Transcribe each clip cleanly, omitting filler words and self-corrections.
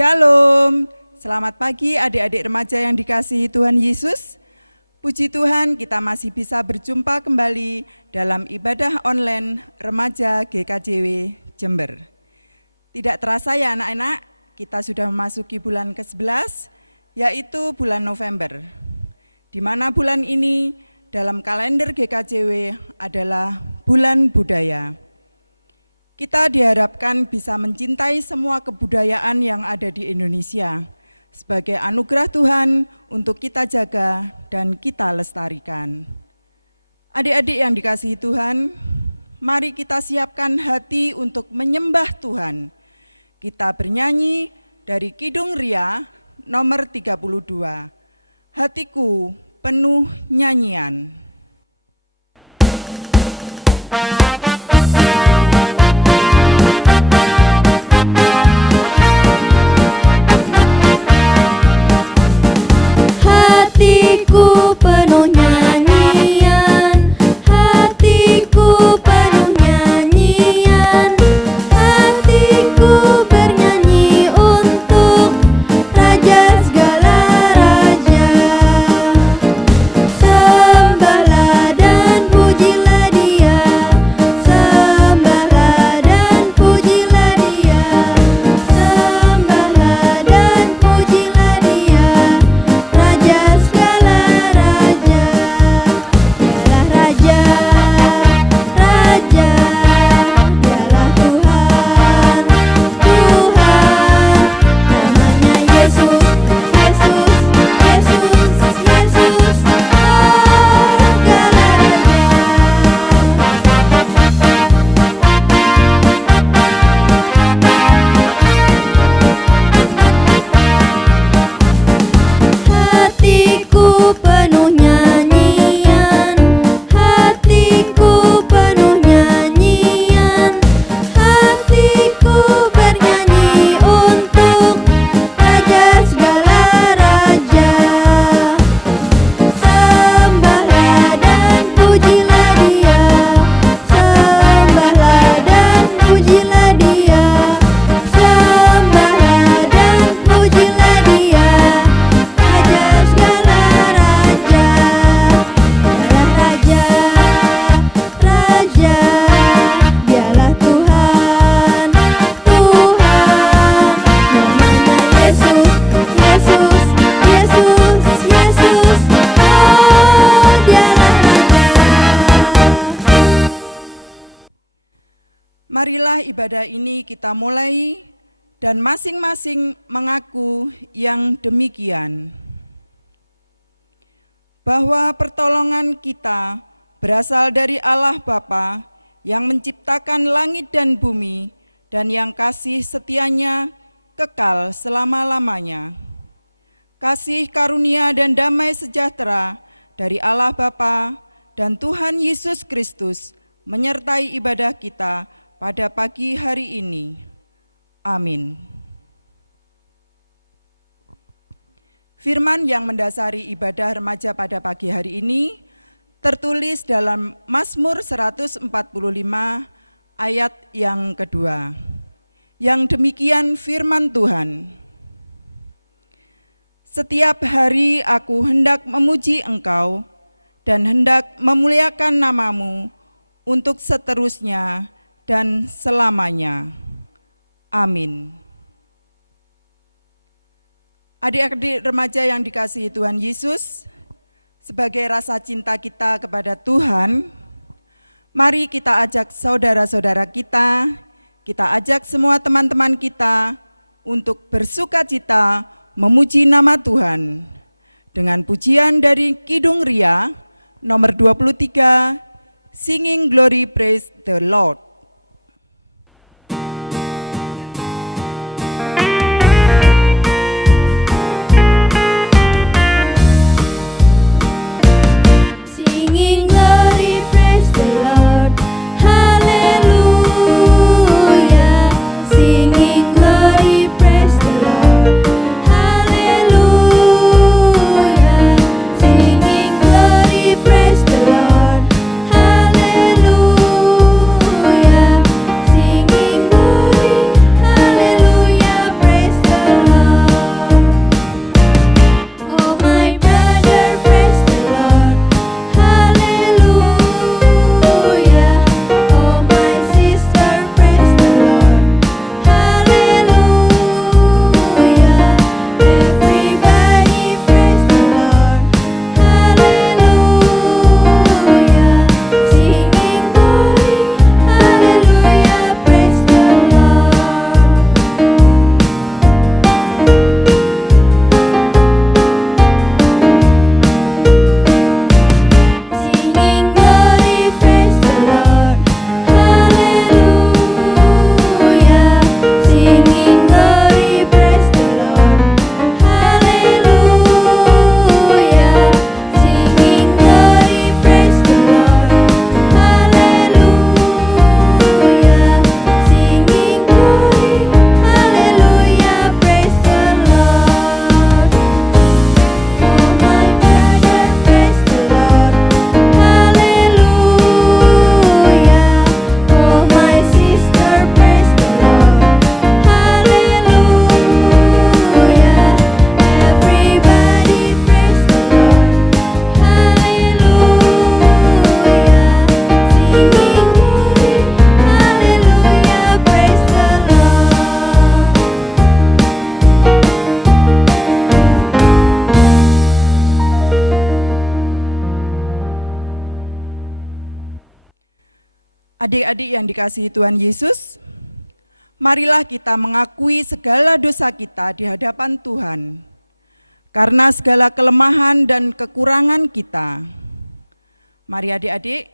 Shalom, selamat pagi adik-adik remaja yang dikasihi Tuhan Yesus. Puji Tuhan kita masih bisa berjumpa kembali dalam ibadah online remaja GKJW Jember. Tidak terasa ya anak-anak, kita sudah memasuki bulan ke-11, yaitu bulan November. Di mana bulan ini dalam kalender GKJW adalah bulan budaya. Kita diharapkan bisa mencintai semua kebudayaan yang ada di Indonesia sebagai anugerah Tuhan untuk kita jaga dan kita lestarikan. Adik-adik yang dikasihi Tuhan, mari kita siapkan hati untuk menyembah Tuhan. Kita bernyanyi dari Kidung Ria nomor 32, Hatiku Penuh Nyanyian. Hatiku penuh nyanyian, hatiku penuh nyanyian, hatiku bernyanyi untuk Raja segala raja. Sembahlah dan pujilah Dia, sembahlah dan pujilah Dia, sembahlah dan pujilah Dia. Raja segala raja, Dialah Raja, Raja, Dialah Tuhan, Tuhan, namanya Yesus, Yesus, Yesus, Yesus, segala raja. Hatiku penuh nyanyian, hatiku penuh nyanyian, hatiku bernyanyi untuk Raja segala raja. Sembahlah dan pujilah Dia, sembahlah dan pujilah Dia, sembahlah dan pujilah Dia. Raja segala raja, Dialah Raja, Raja, Dialah Tuhan, Tuhan, namanya Yesus, Yesus, Yesus, Yesus, oh Dialah Raja. Marilah ibadah ini kita mulai dan masing-masing mengaku yang demikian. Bahwa pertolongan kita berasal dari Allah Bapa yang menciptakan langit dan bumi dan yang kasih setianya kekal selama-lamanya. Kasih karunia dan damai sejahtera dari Allah Bapa dan Tuhan Yesus Kristus menyertai ibadah kita pada pagi hari ini. Amin. Firman yang mendasari ibadah remaja pada pagi hari ini tertulis dalam Mazmur 145 ayat yang kedua. Yang demikian firman Tuhan. Setiap hari aku hendak memuji Engkau dan hendak memuliakan nama-Mu untuk seterusnya dan selamanya. Amin. Adik-adik remaja yang dikasihi Tuhan Yesus, sebagai rasa cinta kita kepada Tuhan, mari kita ajak saudara-saudara kita ajak semua teman-teman kita untuk bersukacita memuji nama Tuhan dengan pujian dari Kidung Ria nomor 23, Singing Glory Praise the Lord. Singing glory, praise the Lord, hallelujah. Singing glory, praise the Lord, hallelujah. Singing glory, praise the Lord, hallelujah. Adik-adik yang dikasihi Tuhan Yesus, marilah kita mengakui segala dosa kita di hadapan Tuhan, karena segala kelemahan dan kekurangan kita. Mari adik-adik,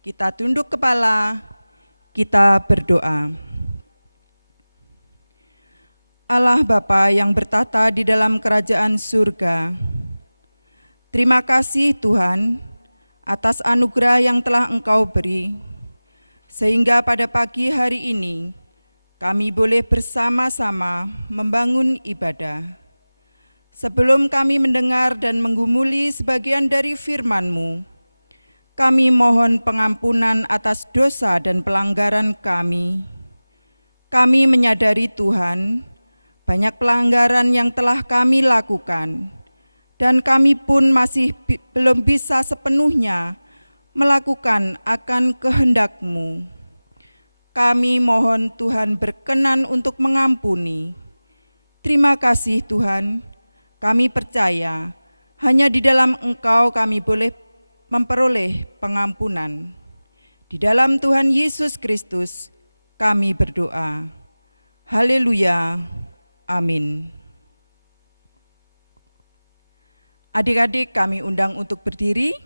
kita tunduk kepala, kita berdoa. Allah Bapa yang bertata di dalam kerajaan surga, terima kasih Tuhan atas anugerah yang telah Engkau beri, sehingga pada pagi hari ini kami boleh bersama-sama membangun ibadah. Sebelum kami mendengar dan menggumuli sebagian dari firman-Mu, kami mohon pengampunan atas dosa dan pelanggaran kami. Kami menyadari Tuhan, banyak pelanggaran yang telah kami lakukan, dan kami pun masih belum bisa sepenuhnya melakukan akan kehendak-Mu. Kami mohon Tuhan berkenan untuk mengampuni. Terima kasih Tuhan, kami percaya hanya di dalam Engkau kami boleh memperoleh pengampunan. Di dalam Tuhan Yesus Kristus kami berdoa. Haleluya, amin. Adik-adik kami undang untuk berdiri.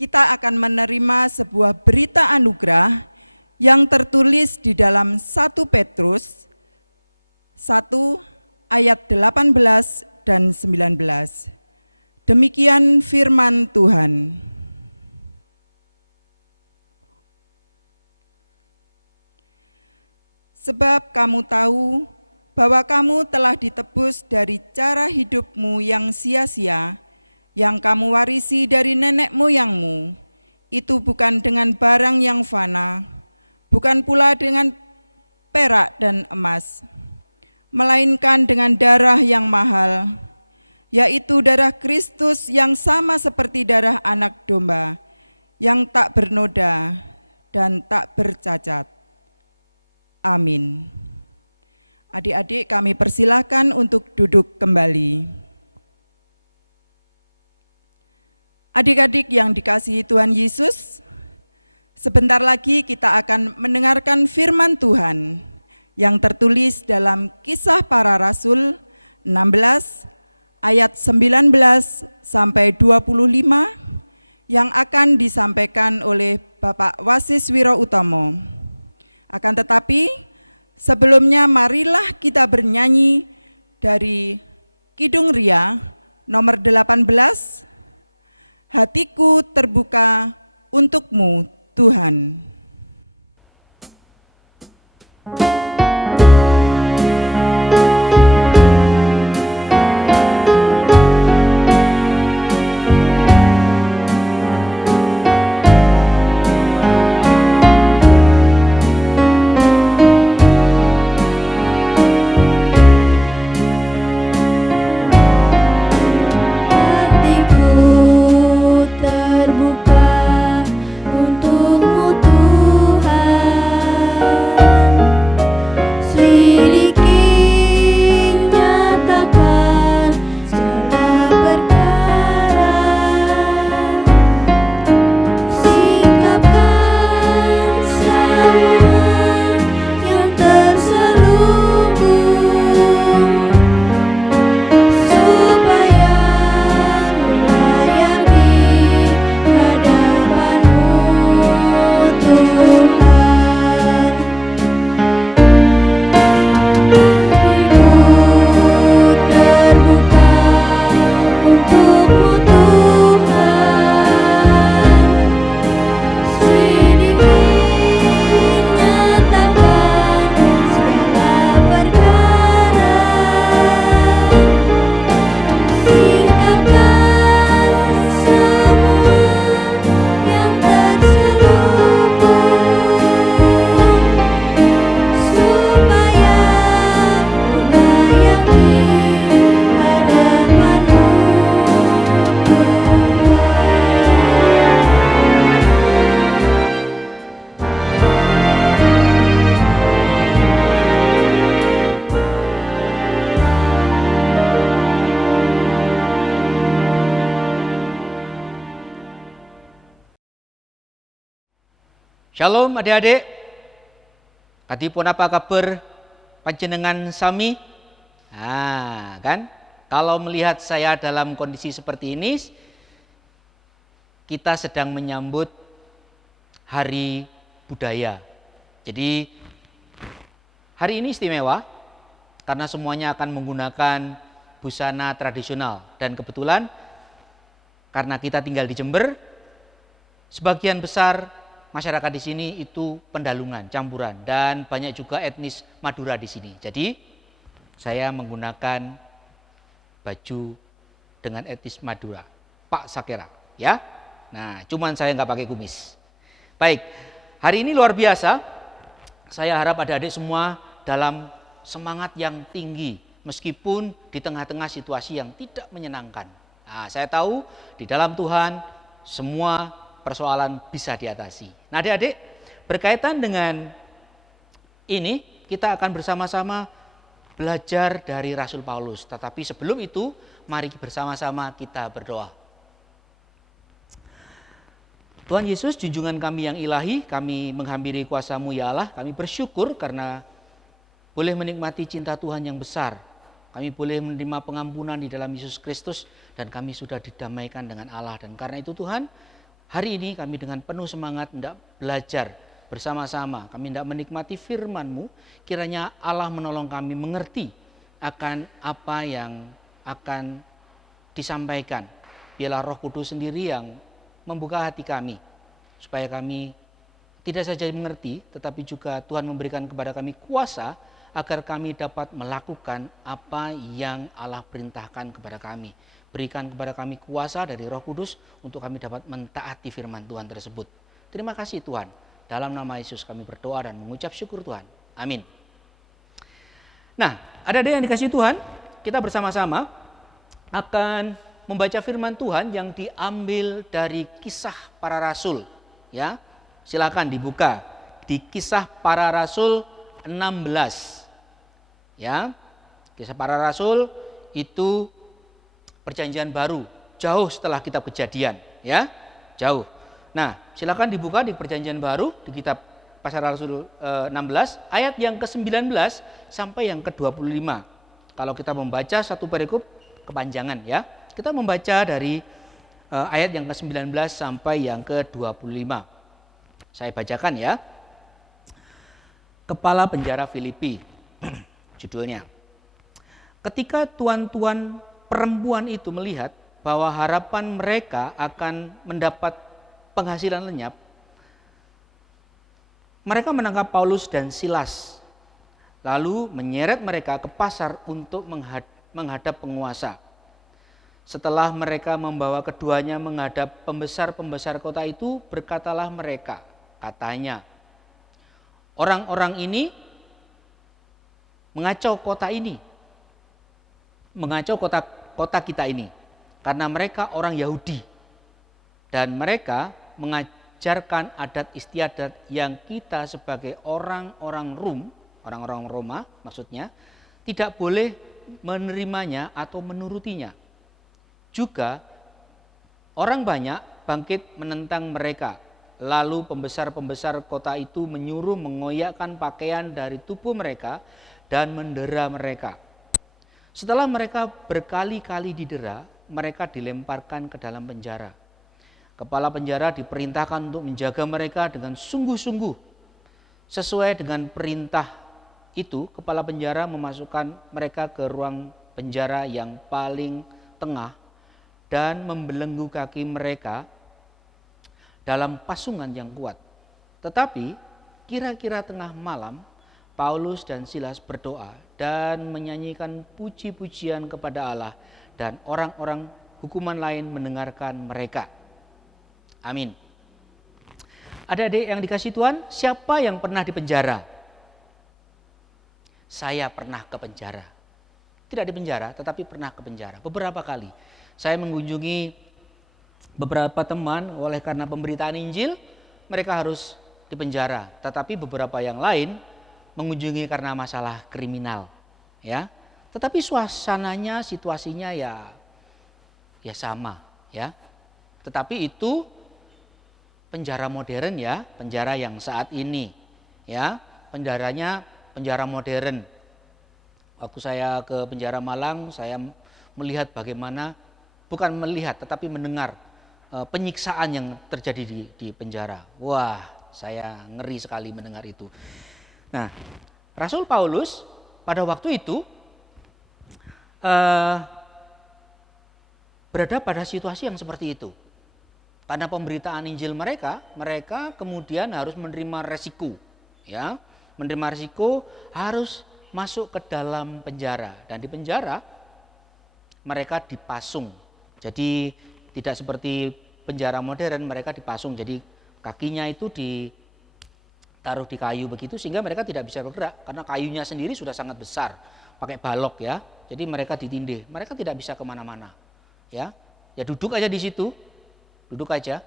Kita akan menerima sebuah berita anugerah yang tertulis di dalam 1 Petrus 1 ayat 18 dan 19. Demikian firman Tuhan. Sebab kamu tahu bahwa kamu telah ditebus dari cara hidupmu yang sia-sia, yang kamu warisi dari nenek moyangmu, itu bukan dengan barang yang fana, bukan pula dengan perak dan emas, melainkan dengan darah yang mahal, yaitu darah Kristus yang sama seperti darah anak domba, yang tak bernoda dan tak bercacat. Amin. Adik-adik kami persilahkan untuk duduk kembali. Adik-adik yang dikasihi Tuhan Yesus, sebentar lagi kita akan mendengarkan firman Tuhan yang tertulis dalam Kisah Para Rasul 16 ayat 19 sampai 25 yang akan disampaikan oleh Bapak Wasis Wiro Utomo. Akan tetapi sebelumnya marilah kita bernyanyi dari Kidung Ria nomor 18, Hatiku terbuka untuk-Mu, Tuhan. Hatiku terbuka untuk-Mu, Tuhan. Shalom adik-adik. Kadipun apa kabar panjenengan sami? Kan? Kalau melihat saya dalam kondisi seperti ini, kita sedang menyambut Hari Budaya. Jadi hari ini istimewa karena semuanya akan menggunakan busana tradisional. Dan kebetulan karena kita tinggal di Jember, sebagian besar masyarakat di sini itu pendalungan, campuran, dan banyak juga etnis Madura di sini. Jadi saya menggunakan baju dengan etnis Madura, Pak Sakera, ya. Nah, cuman saya nggak pakai kumis. Baik, hari ini luar biasa. Saya harap adik-adik semua dalam semangat yang tinggi, meskipun di tengah-tengah situasi yang tidak menyenangkan. Nah, saya tahu di dalam Tuhan semua persoalan bisa diatasi. Nah, adik-adik, berkaitan dengan ini kita akan bersama-sama belajar dari Rasul Paulus. Tetapi sebelum itu, mari bersama-sama kita berdoa. Tuhan Yesus, junjungan kami yang ilahi, kami menghampiri kuasa-Mu ya Allah. Kami bersyukur karena boleh menikmati cinta Tuhan yang besar. Kami boleh menerima pengampunan di dalam Yesus Kristus dan kami sudah didamaikan dengan Allah. Dan karena itu Tuhan, hari ini kami dengan penuh semangat hendak belajar bersama-sama. Kami hendak menikmati firman-Mu. Kiranya Allah menolong kami mengerti akan apa yang akan disampaikan. Biarlah Roh Kudus sendiri yang membuka hati kami. Supaya kami tidak saja mengerti, tetapi juga Tuhan memberikan kepada kami kuasa agar kami dapat melakukan apa yang Allah perintahkan kepada kami. Berikan kepada kami kuasa dari Roh Kudus untuk kami dapat mentaati firman Tuhan tersebut. Terima kasih Tuhan. Dalam nama Yesus kami berdoa dan mengucap syukur Tuhan. Amin. Nah, adik-adik yang dikasihi Tuhan, kita bersama-sama akan membaca firman Tuhan yang diambil dari Kisah Para Rasul. Ya, silakan dibuka di Kisah Para Rasul 16. Ya, Kisah Para Rasul itu Perjanjian Baru, jauh setelah kitab Kejadian, ya, jauh. Nah, silakan dibuka di Perjanjian Baru di kitab Para Rasul 16 ayat yang ke-19 sampai yang ke-25. Kalau kita membaca satu perikop kepanjangan, ya. Kita membaca dari ayat yang ke-19 sampai yang ke-25. Saya bacakan ya. Kepala Penjara Filipi, judulnya. Ketika tuan-tuan perempuan itu melihat bahwa harapan mereka akan mendapat penghasilan lenyap, mereka menangkap Paulus dan Silas, lalu menyeret mereka ke pasar untuk menghadap penguasa. Setelah mereka membawa keduanya menghadap pembesar-pembesar kota itu, berkatalah mereka, katanya, orang-orang ini mengacau kota ini, mengacau kota kita ini, karena mereka orang Yahudi dan mereka mengajarkan adat istiadat yang kita sebagai orang-orang Roma maksudnya, tidak boleh menerimanya atau menurutinya. Juga orang banyak bangkit menentang mereka. Lalu pembesar-pembesar kota itu menyuruh mengoyakkan pakaian dari tubuh mereka dan mendera mereka. Setelah mereka berkali-kali didera, mereka dilemparkan ke dalam penjara. Kepala penjara diperintahkan untuk menjaga mereka dengan sungguh-sungguh. Sesuai dengan perintah itu, kepala penjara memasukkan mereka ke ruang penjara yang paling tengah dan membelenggu kaki mereka dalam pasungan yang kuat. Tetapi kira-kira tengah malam, Paulus dan Silas berdoa dan menyanyikan puji-pujian kepada Allah, dan orang-orang hukuman lain mendengarkan mereka. Amin. Adik-adik yang dikasihi Tuhan, siapa yang pernah dipenjara? Saya pernah ke penjara. Tidak di penjara, tetapi pernah ke penjara beberapa kali. Saya mengunjungi beberapa teman oleh karena pemberitaan Injil, mereka harus dipenjara. Tetapi beberapa yang lain mengunjungi karena masalah kriminal, ya. Tetapi suasananya, situasinya ya sama, ya. Tetapi itu penjara modern ya, penjara yang saat ini ya, penjaranya penjara modern. Waktu saya ke penjara Malang, saya melihat bagaimana, bukan melihat tetapi mendengar penyiksaan yang terjadi di penjara. Wah, saya ngeri sekali mendengar itu. Nah, Rasul Paulus pada waktu itu berada pada situasi yang seperti itu. Karena pemberitaan Injil mereka kemudian harus menerima resiko, ya, menerima resiko harus masuk ke dalam penjara, dan di penjara mereka dipasung. Jadi tidak seperti penjara modern, mereka dipasung. Jadi kakinya itu ditaruh di kayu begitu sehingga mereka tidak bisa bergerak karena kayunya sendiri sudah sangat besar, pakai balok ya. Jadi mereka ditindih, mereka tidak bisa kemana-mana, ya duduk aja di situ, duduk aja,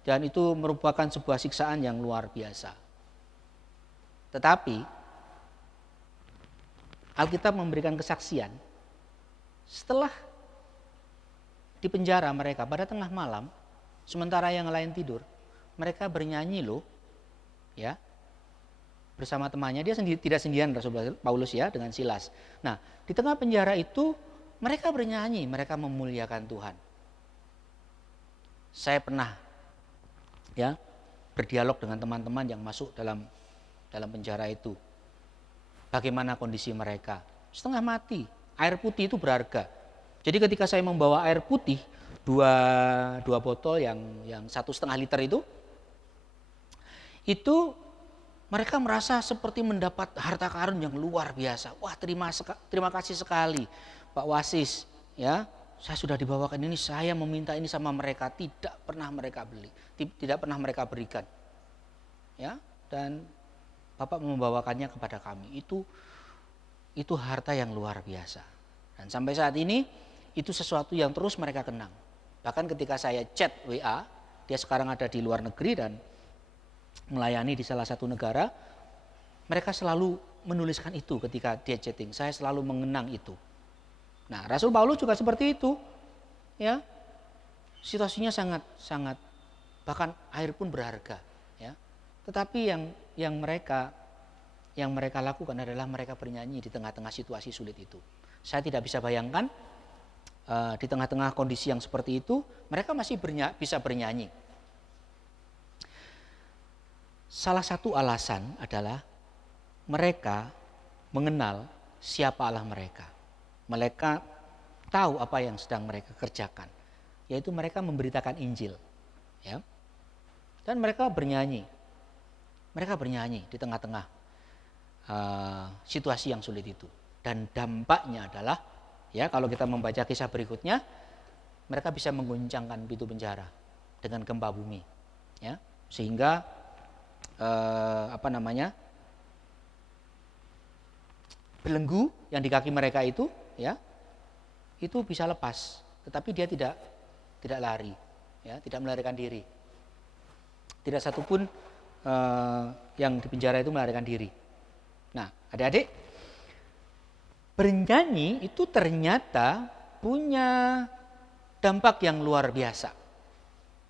dan itu merupakan sebuah siksaan yang luar biasa. Tetapi Alkitab memberikan kesaksian setelah di penjara mereka pada tengah malam, sementara yang lain tidur, mereka bernyanyi loh, ya, bersama temannya. Dia tidak sendirian Rasul Paulus ya, dengan Silas. Nah, di tengah penjara itu mereka bernyanyi, mereka memuliakan Tuhan. Saya pernah ya berdialog dengan teman-teman yang masuk dalam penjara itu. Bagaimana kondisi mereka? Setengah mati. Air putih itu berharga. Jadi ketika saya membawa air putih dua botol yang 1,5 liter itu mereka merasa seperti mendapat harta karun yang luar biasa. Wah, terima kasih sekali Pak Wasis, ya. Saya sudah dibawakan ini, saya meminta ini sama mereka, tidak pernah mereka beli, tidak pernah mereka berikan. Ya, dan Bapak membawakannya kepada kami. Itu harta yang luar biasa. Dan sampai saat ini itu sesuatu yang terus mereka kenang. Bahkan ketika saya chat WA, dia sekarang ada di luar negeri dan melayani di salah satu negara, mereka selalu menuliskan itu ketika dia chatting. Saya selalu mengenang itu. Nah, Rasul Paulus juga seperti itu, ya. Situasinya sangat bahkan air pun berharga, ya. Tetapi yang mereka lakukan adalah mereka bernyanyi di tengah-tengah situasi sulit itu. Saya tidak bisa bayangkan di tengah-tengah kondisi yang seperti itu mereka masih bisa bernyanyi. Salah satu alasan adalah mereka mengenal siapa Allah mereka. Mereka tahu apa yang sedang mereka kerjakan, yaitu mereka memberitakan Injil, ya. Dan mereka bernyanyi di tengah-tengah situasi yang sulit itu. Dan dampaknya adalah, ya, kalau kita membaca kisah berikutnya, mereka bisa mengguncangkan pintu penjara dengan gempa bumi, ya, sehingga belenggu yang di kaki mereka itu, ya, itu bisa lepas, tetapi dia tidak lari, ya, tidak melarikan diri. Tidak satupun yang di penjara itu melarikan diri. Nah, adik-adik, bernyanyi itu ternyata punya dampak yang luar biasa,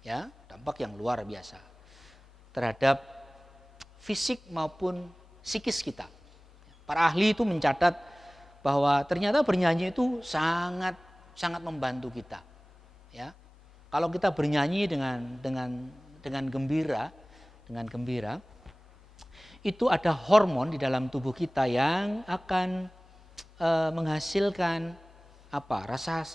ya, dampak yang luar biasa terhadap fisik maupun psikis kita. Para ahli itu mencatat bahwa ternyata bernyanyi itu sangat membantu kita, ya. Kalau kita bernyanyi dengan gembira, itu ada hormon di dalam tubuh kita yang akan menghasilkan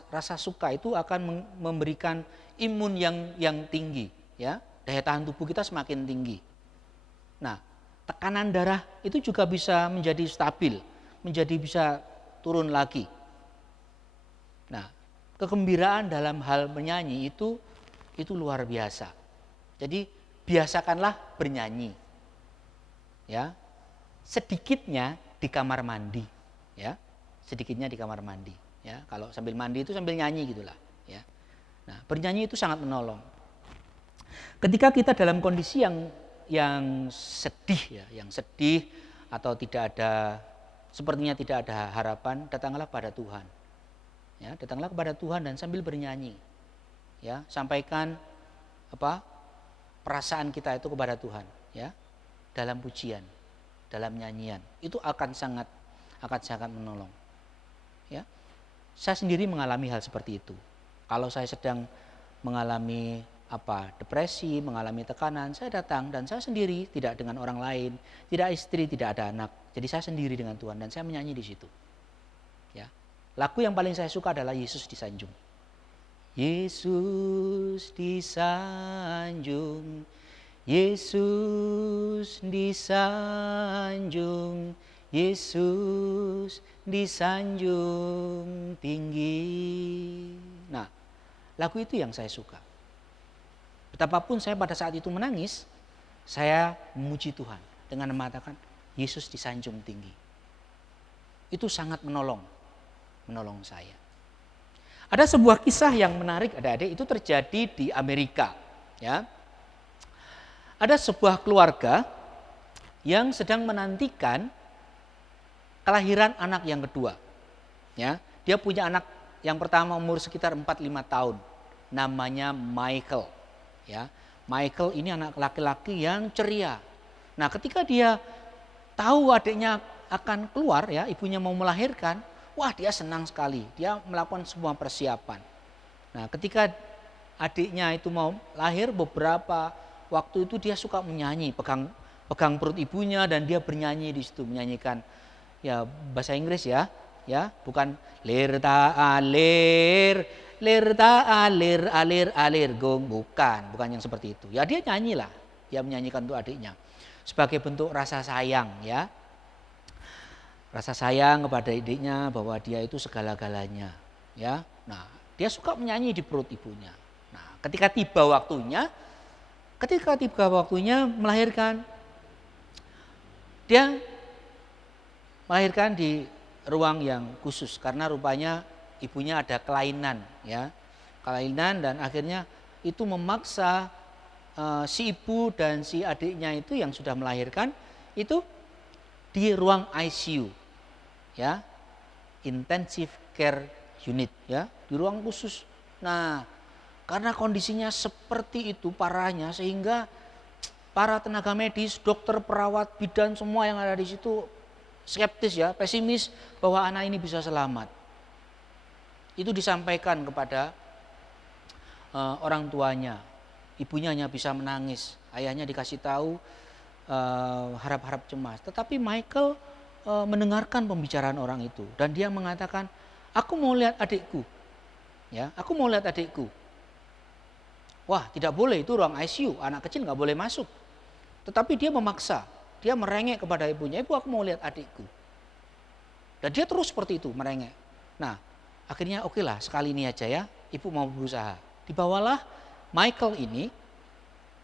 rasa suka, itu akan memberikan imun yang tinggi, ya. Daya tahan tubuh kita semakin tinggi. Nah, tekanan darah itu juga bisa menjadi stabil, bisa turun lagi. Nah, kegembiraan dalam hal menyanyi itu luar biasa. Jadi biasakanlah bernyanyi, ya, sedikitnya di kamar mandi, ya, sedikitnya di kamar mandi, ya. Kalau sambil mandi itu sambil nyanyi gitulah, ya. Nah, bernyanyi itu sangat menolong. Ketika kita dalam kondisi yang sedih, ya, yang sedih atau sepertinya tidak ada harapan, datanglah pada Tuhan, ya, datanglah kepada Tuhan dan sambil bernyanyi, ya, sampaikan perasaan kita itu kepada Tuhan, ya, dalam pujian, dalam nyanyian, itu akan sangat menolong. Ya, saya sendiri mengalami hal seperti itu. Kalau saya sedang mengalami depresi, mengalami tekanan, saya datang dan saya sendiri, tidak dengan orang lain, tidak istri, tidak ada anak. Jadi saya sendiri dengan Tuhan dan saya menyanyi di situ. Ya, lagu yang paling saya suka adalah Yesus disanjung. Yesus disanjung, Yesus disanjung, Yesus disanjung tinggi. Nah, lagu itu yang saya suka. Betapapun saya pada saat itu menangis, saya memuji Tuhan dengan mengatakan Yesus disanjung tinggi. Itu sangat menolong saya. Ada sebuah kisah yang menarik adik-adik, itu terjadi di Amerika. Ya, ada sebuah keluarga yang sedang menantikan kelahiran anak yang kedua. Ya, dia punya anak yang pertama umur sekitar 4-5 tahun, namanya Michael. Ya, Michael ini anak laki-laki yang ceria. Nah, ketika dia tahu adiknya akan keluar, ya, ibunya mau melahirkan, wah, dia senang sekali. Dia melakukan semua persiapan. Nah, ketika adiknya itu mau lahir, beberapa waktu itu dia suka menyanyi, pegang perut ibunya dan dia bernyanyi di situ, menyanyikan ya bahasa Inggris ya, bukan lir ta alir alir gong, bukan yang seperti itu. Ya, dia nyanyilah, dia menyanyikan untuk adiknya sebagai bentuk rasa sayang, ya. Rasa sayang kepada adiknya bahwa dia itu segala-galanya, ya. Nah, dia suka menyanyi di perut ibunya. Nah, ketika tiba waktunya melahirkan, dia melahirkan di ruang yang khusus karena rupanya ibunya ada kelainan, ya. Kelainan, dan akhirnya itu memaksa si ibu dan si adiknya itu yang sudah melahirkan itu di ruang ICU, ya, intensive care unit, ya, di ruang khusus. Nah, karena kondisinya seperti itu parahnya, sehingga para tenaga medis, dokter, perawat, bidan, semua yang ada di situ skeptis, ya, pesimis bahwa anak ini bisa selamat. Itu disampaikan kepada orang tuanya. Ibunya hanya bisa menangis, ayahnya dikasih tahu harap-harap cemas. Tetapi Michael mendengarkan pembicaraan orang itu dan dia mengatakan, aku mau lihat adikku, ya, aku mau lihat adikku. Wah, tidak boleh, itu ruang ICU, anak kecil nggak boleh masuk. Tetapi dia memaksa, dia merengek kepada ibunya, ibu, aku mau lihat adikku. Dan dia terus seperti itu merengek. Nah, akhirnya oke lah, sekali ini aja ya, ibu mau berusaha. Dibawalah Michael ini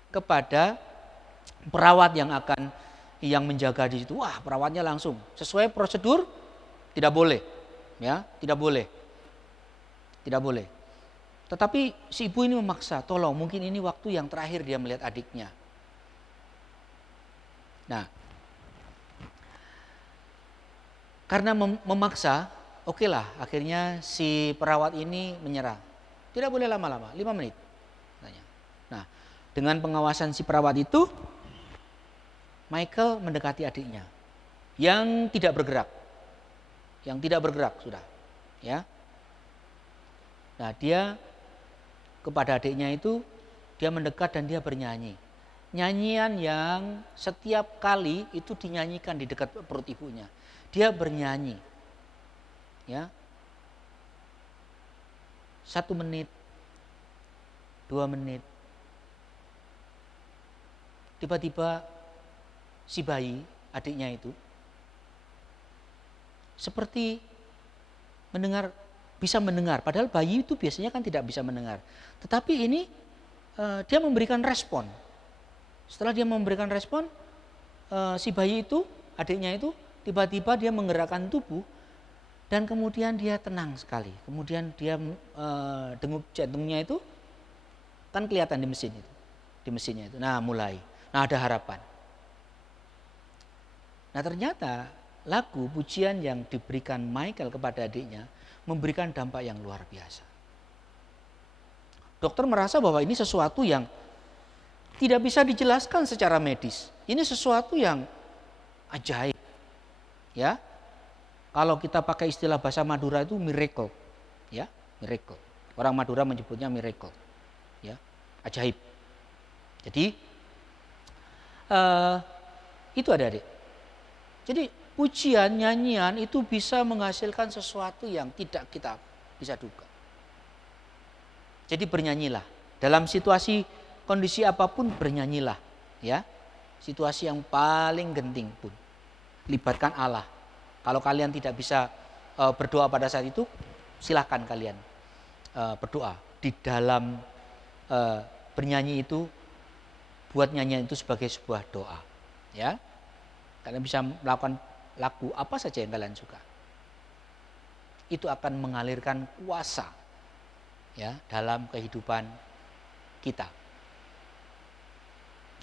kepada perawat yang menjaga di situ. Wah, perawatnya langsung sesuai prosedur, tidak boleh, ya, tidak boleh. Tetapi si ibu ini memaksa, tolong, mungkin ini waktu yang terakhir dia melihat adiknya. Nah, karena memaksa, oke lah, akhirnya si perawat ini menyerah. Tidak boleh lama-lama, 5 menit. Nah, dengan pengawasan si perawat itu, Michael mendekati adiknya yang tidak bergerak sudah, ya. Nah, dia kepada adiknya itu dia mendekat dan dia bernyanyi. Nyanyian yang setiap kali itu dinyanyikan di dekat perut ibunya. Dia bernyanyi, ya. 1 menit, 2 menit. Tiba-tiba si bayi, adiknya itu seperti bisa mendengar. Padahal bayi itu biasanya kan tidak bisa mendengar. Tetapi ini dia memberikan respon. Setelah dia memberikan respon, si bayi itu, adiknya itu, tiba-tiba dia menggerakkan tubuh dan kemudian dia tenang sekali. Kemudian dia degup jantungnya itu kan kelihatan di mesinnya itu. Nah, mulai. Nah, ada harapan. Nah, ternyata lagu pujian yang diberikan Michael kepada adiknya memberikan dampak yang luar biasa. Dokter merasa bahwa ini sesuatu yang tidak bisa dijelaskan secara medis. Ini sesuatu yang ajaib. Ya. Kalau kita pakai istilah bahasa Madura itu miracle. Ya, miracle. Orang Madura menyebutnya miracle. Ya, ajaib. Jadi itu adik-adik. Jadi pujian, nyanyian itu bisa menghasilkan sesuatu yang tidak kita bisa duga. Jadi bernyanyilah. Dalam situasi kondisi apapun bernyanyilah, ya. Situasi yang paling genting pun libatkan Allah. Kalau kalian tidak bisa berdoa pada saat itu, silahkan kalian berdoa. Di dalam bernyanyi itu, buat nyanyian itu sebagai sebuah doa, ya. Kalian bisa melakukan lagu apa saja yang kalian suka. Itu akan mengalirkan kuasa, ya, dalam kehidupan kita.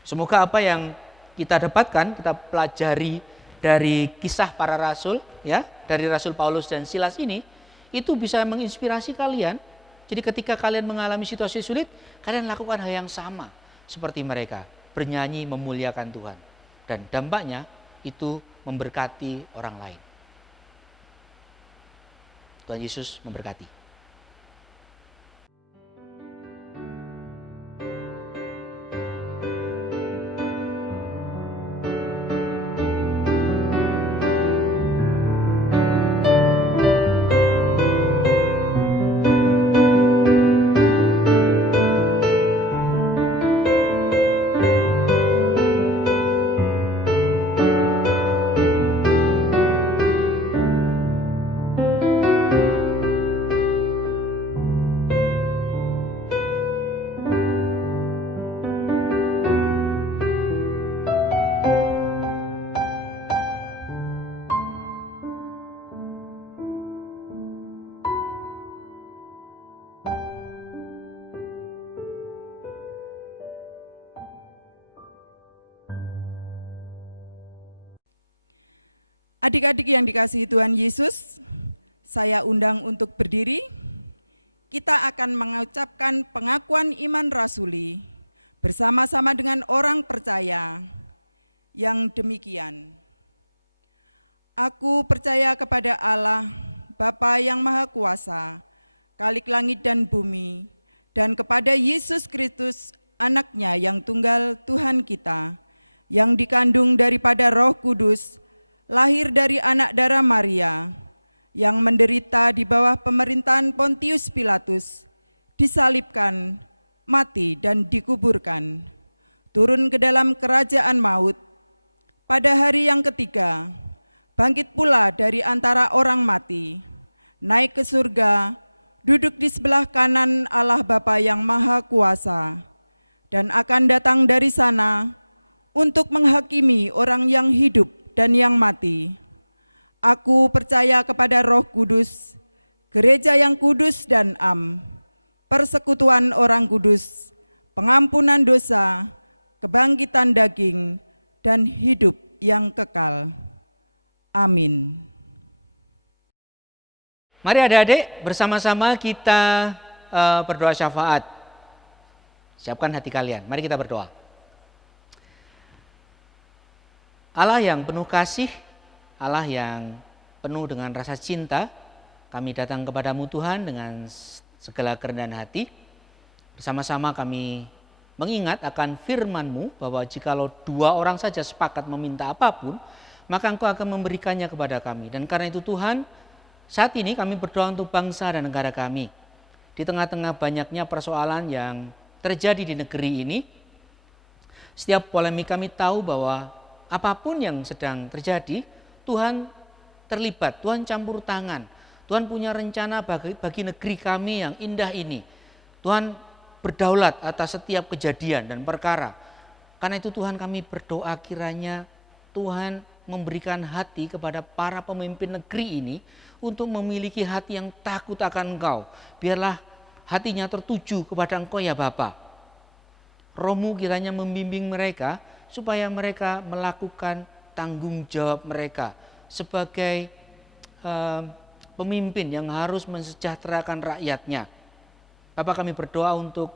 Semoga apa yang kita dapatkan, kita pelajari dari kisah para rasul, ya, dari Rasul Paulus dan Silas ini, itu bisa menginspirasi kalian. Jadi ketika kalian mengalami situasi sulit, kalian lakukan hal yang sama seperti mereka, bernyanyi memuliakan Tuhan. Dan dampaknya itu memberkati orang lain. Tuhan Yesus memberkati. Adik-adik yang dikasihi Tuhan Yesus, saya undang untuk berdiri. Kita akan mengucapkan pengakuan iman rasuli bersama-sama dengan orang percaya yang demikian. Aku percaya kepada Allah, Bapa yang Maha Kuasa, Khalik langit dan bumi, dan kepada Yesus Kristus, Anak-Nya yang tunggal Tuhan kita, yang dikandung daripada Roh Kudus, lahir dari anak darah Maria, yang menderita di bawah pemerintahan Pontius Pilatus, disalibkan, mati dan dikuburkan, turun ke dalam kerajaan maut, pada hari yang ketiga, bangkit pula dari antara orang mati, naik ke surga, duduk di sebelah kanan Allah Bapa yang Maha Kuasa, dan akan datang dari sana untuk menghakimi orang yang hidup dan yang mati. Aku percaya kepada Roh Kudus, gereja yang kudus dan am, persekutuan orang kudus, pengampunan dosa, kebangkitan daging, dan hidup yang kekal. Amin. Mari adik-adik bersama-sama kita berdoa syafaat. Siapkan hati kalian, mari kita berdoa. Allah yang penuh kasih, Allah yang penuh dengan rasa cinta, kami datang kepadamu Tuhan dengan segala kerendahan hati. Bersama-sama kami mengingat akan firman-Mu bahwa jikalau 2 orang saja sepakat meminta apapun, maka Engkau akan memberikannya kepada kami. Dan karena itu Tuhan, saat ini kami berdoa untuk bangsa dan negara kami. Di tengah-tengah banyaknya persoalan yang terjadi di negeri ini, setiap polemik kami tahu bahwa apapun yang sedang terjadi, Tuhan terlibat, Tuhan campur tangan. Tuhan punya rencana bagi negeri kami yang indah ini. Tuhan berdaulat atas setiap kejadian dan perkara. Karena itu Tuhan kami berdoa kiranya Tuhan memberikan hati kepada para pemimpin negeri ini untuk memiliki hati yang takut akan Engkau. Biarlah hatinya tertuju kepada Engkau ya Bapa. Roh-Mu kiranya membimbing mereka supaya mereka melakukan tanggung jawab mereka sebagai pemimpin yang harus mensejahterakan rakyatnya. Bapak, kami berdoa untuk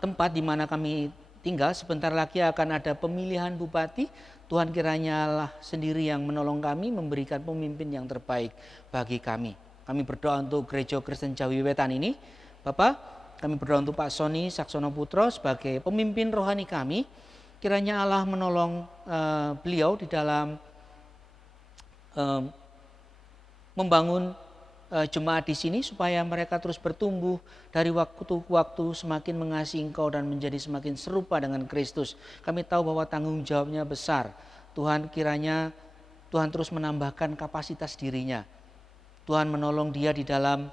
tempat di mana kami tinggal. Sebentar lagi akan ada pemilihan bupati. Tuhan kiranya Allah sendiri yang menolong kami, memberikan pemimpin yang terbaik bagi kami. Kami berdoa untuk Gereja Kristen Jawi Wetan ini. Bapak, kami berdoa untuk Pak Sony Saksono Putro sebagai pemimpin rohani kami. Kiranya Allah menolong beliau di dalam membangun jemaat di sini supaya mereka terus bertumbuh dari waktu ke waktu, semakin mengasihi Engkau dan menjadi semakin serupa dengan Kristus. Kami tahu bahwa tanggung jawabnya besar. Tuhan, kiranya Tuhan terus menambahkan kapasitas dirinya. Tuhan menolong dia di dalam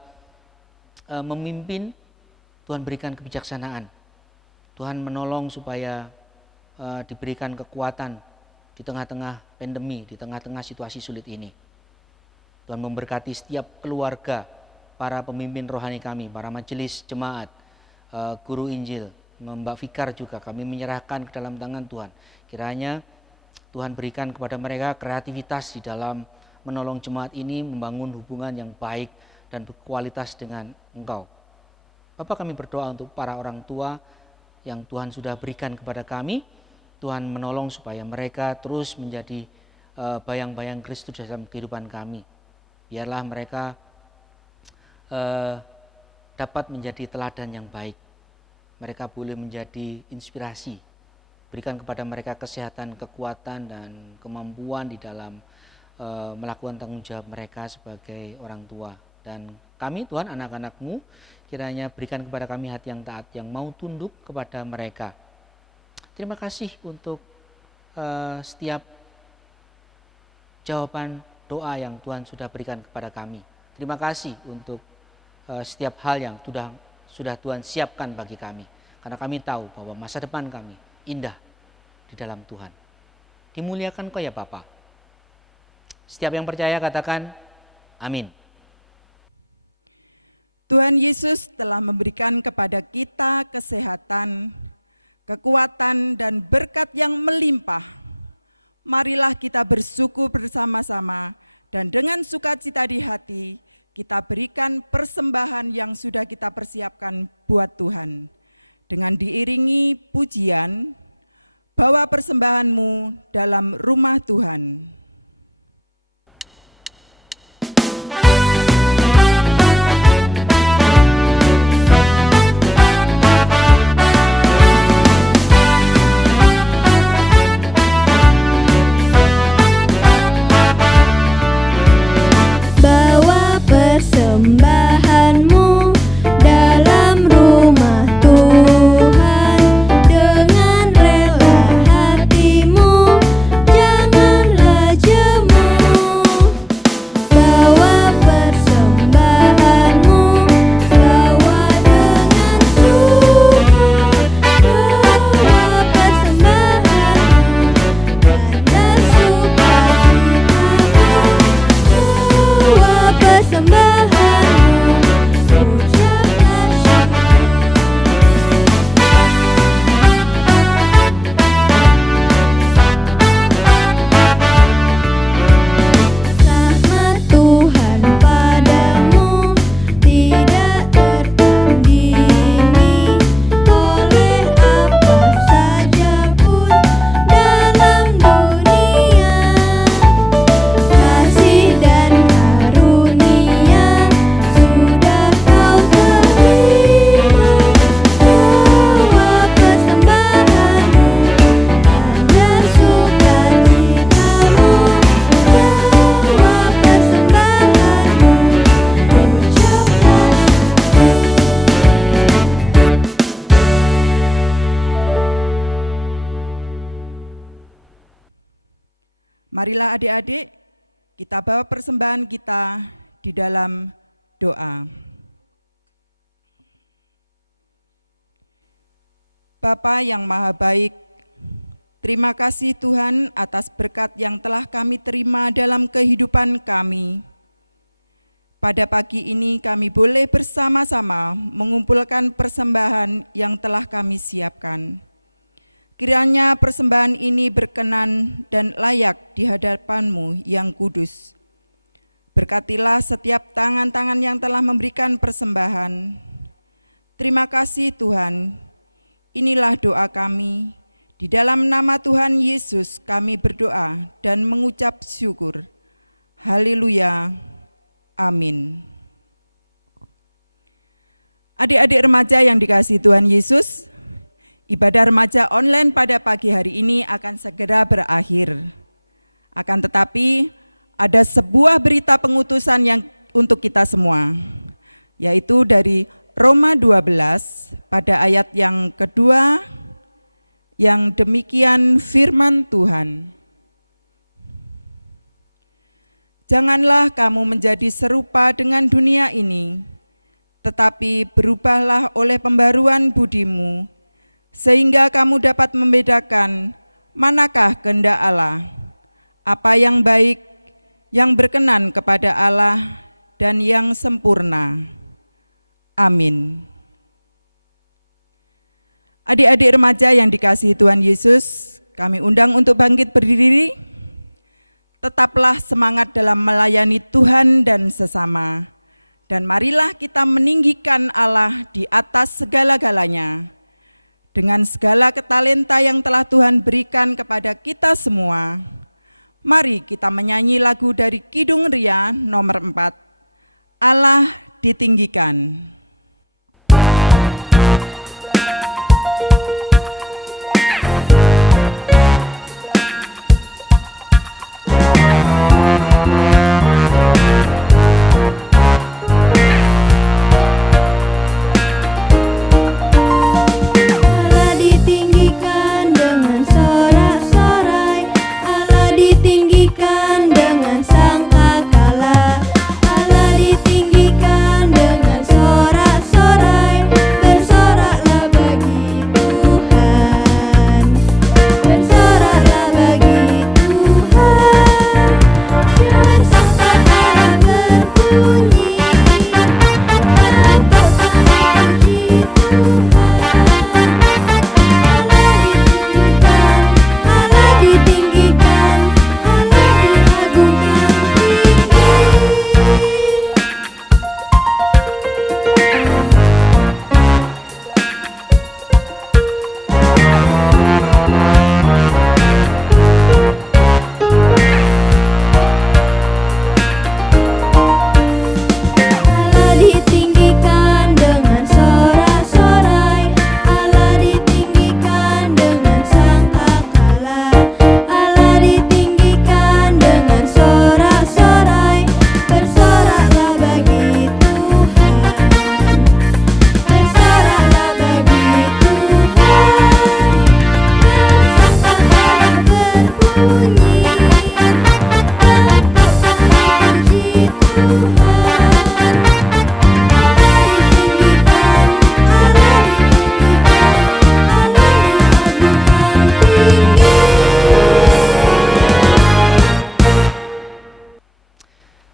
memimpin. Tuhan berikan kebijaksanaan. Tuhan menolong supaya diberikan kekuatan di tengah-tengah pandemi, di tengah-tengah situasi sulit ini. Tuhan memberkati setiap keluarga, para pemimpin rohani kami, para majelis jemaat, guru Injil, Mbak Fikar juga kami menyerahkan ke dalam tangan Tuhan. Kiranya Tuhan berikan kepada mereka kreativitas di dalam menolong jemaat ini membangun hubungan yang baik dan berkualitas dengan Engkau. Bapak, kami berdoa untuk para orang tua yang Tuhan sudah berikan kepada kami. Tuhan menolong supaya mereka terus menjadi bayang-bayang Kristus dalam kehidupan kami. Biarlah mereka dapat menjadi teladan yang baik. Mereka boleh menjadi inspirasi. Berikan kepada mereka kesehatan, kekuatan, dan kemampuan di dalam melakukan tanggung jawab mereka sebagai orang tua. Dan kami, Tuhan, anak-anak-Mu, kiranya berikan kepada kami hati yang taat, yang mau tunduk kepada mereka. Terima kasih untuk setiap jawaban doa yang Tuhan sudah berikan kepada kami. Terima kasih untuk setiap hal yang sudah Tuhan siapkan bagi kami. Karena kami tahu bahwa masa depan kami indah di dalam Tuhan. Dimuliakan Kau ya Bapa. Setiap yang percaya katakan amin. Tuhan Yesus telah memberikan kepada kita kesehatan, kekuatan, dan berkat yang melimpah. Marilah kita bersyukur bersama-sama dan dengan sukacita di hati kita berikan persembahan yang sudah kita persiapkan buat Tuhan. Dengan diiringi pujian, bawa persembahanmu dalam rumah Tuhan. Bawa persembahanmu dalam rumah Tuhan dengan rela hatimu, janganlah jemu. Bawa persembahanmu, bawa dengan suka. Bawa persembahanmu, tanda sukacitamu. Bawa persembahanmu, ucaplah rahmat Tuhan padamu tidak tertandingi oleh apa saja pun dalam dunia. Kasih dan karunia sudah kau terima. Bawa persembahanmu, tanda sukacitamu. Bawa persembahanmu, ucaplah Marilah adik-adik, kita bawa persembahan kita di dalam doa. Bapa yang Maha Baik, terima kasih Tuhan atas berkat yang telah kami terima dalam kehidupan kami. Pada pagi ini kami boleh bersama-sama mengumpulkan persembahan yang telah kami siapkan. Kiranya persembahan ini berkenan dan layak di hadapan-Mu yang kudus. Berkatilah setiap tangan-tangan yang telah memberikan persembahan. Terima kasih Tuhan, inilah doa kami. Di dalam nama Tuhan Yesus kami berdoa dan mengucap syukur. Haleluya. Amin. Adik-adik remaja yang dikasihi Tuhan Yesus, ibadah remaja online pada pagi hari ini akan segera berakhir. Akan tetapi ada sebuah berita pengutusan yang untuk kita semua, yaitu dari Roma 12 pada ayat yang kedua, yang demikian firman Tuhan. Janganlah kamu menjadi serupa dengan dunia ini, tetapi berubahlah oleh pembaruan budimu, sehingga kamu dapat membedakan manakah kehendak Allah, apa yang baik, yang berkenan kepada Allah, dan yang sempurna. Amin. Adik-adik remaja yang dikasihi Tuhan Yesus, kami undang untuk bangkit berdiri. Tetaplah semangat dalam melayani Tuhan dan sesama. Dan marilah kita meninggikan Allah di atas segala-galanya. Dengan segala ketalenta yang telah Tuhan berikan kepada kita semua, mari kita menyanyi lagu dari Kidung Ria nomor 4, Allah ditinggikan.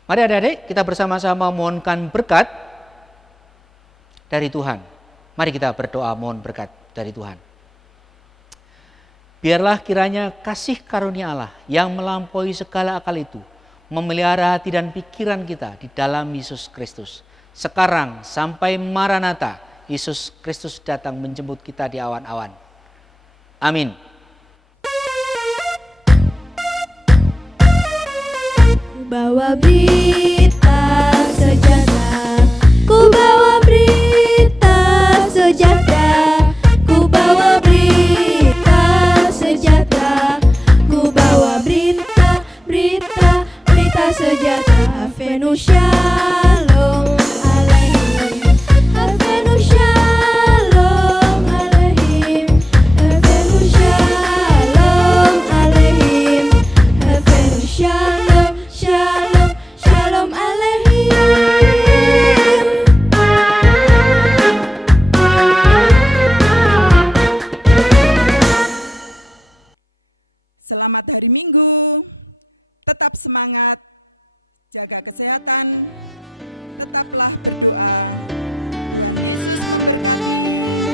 Mari adik-adik kita bersama-sama mohonkan berkat dari Tuhan. Mari kita berdoa mohon berkat dari Tuhan. Biarlah kiranya kasih karunia Allah yang melampaui segala akal itu memelihara hati dan pikiran kita di dalam Yesus Kristus. Sekarang sampai Maranatha, Yesus Kristus datang menjemput kita di awan-awan. Amin. Bawa berita sejahtera, ku bawa berita sejahtera, ku bawa berita sejahtera, ku bawa berita sejahtera. Venus Shalom Aleihim, Venus Shalom Aleihim, Venus Shalom Aleihim, Venus Shalom Shalom Shalom Aleihim. Selamat hari Minggu. Tetap semangat, jaga kesehatan, tetaplah berdoa. Tuhan Yesus memberkati.